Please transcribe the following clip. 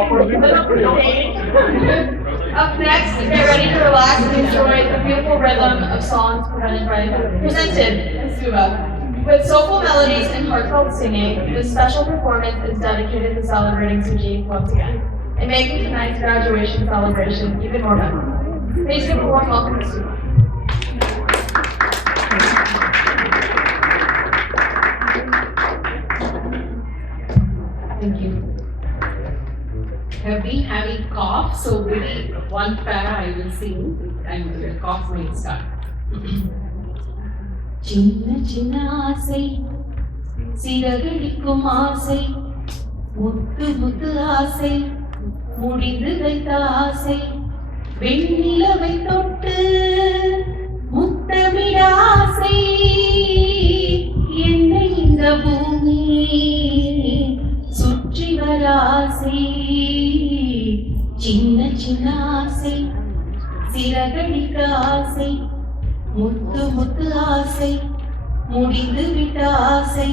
Up next, get ready to relax and enjoy the beautiful rhythm of songs presented by Suba. With soulful melodies and heartfelt singing, this special performance is dedicated to celebrating Suji once again, and making tonight's graduation celebration even more memorable. Please give a warm welcome to Suba. Thank you. Have been having cough, so really one para I will sing and the cough may start. சின்ன சின்ன ஆசை சிறகடிக்கும் ஆசை முத்து முத்து ஆசை முடிந்து வைத்த ஆசை வெண்ணிலவை தொட்டு முத்தமிட ஆசை என்னை இந்த பூமி சுற்றி வர ஆசை சின்ன சின்ன ஆசை சிறகடிக்க ஆசை முத்து முத்து ஆசை முடிந்து விட்ட ஆசை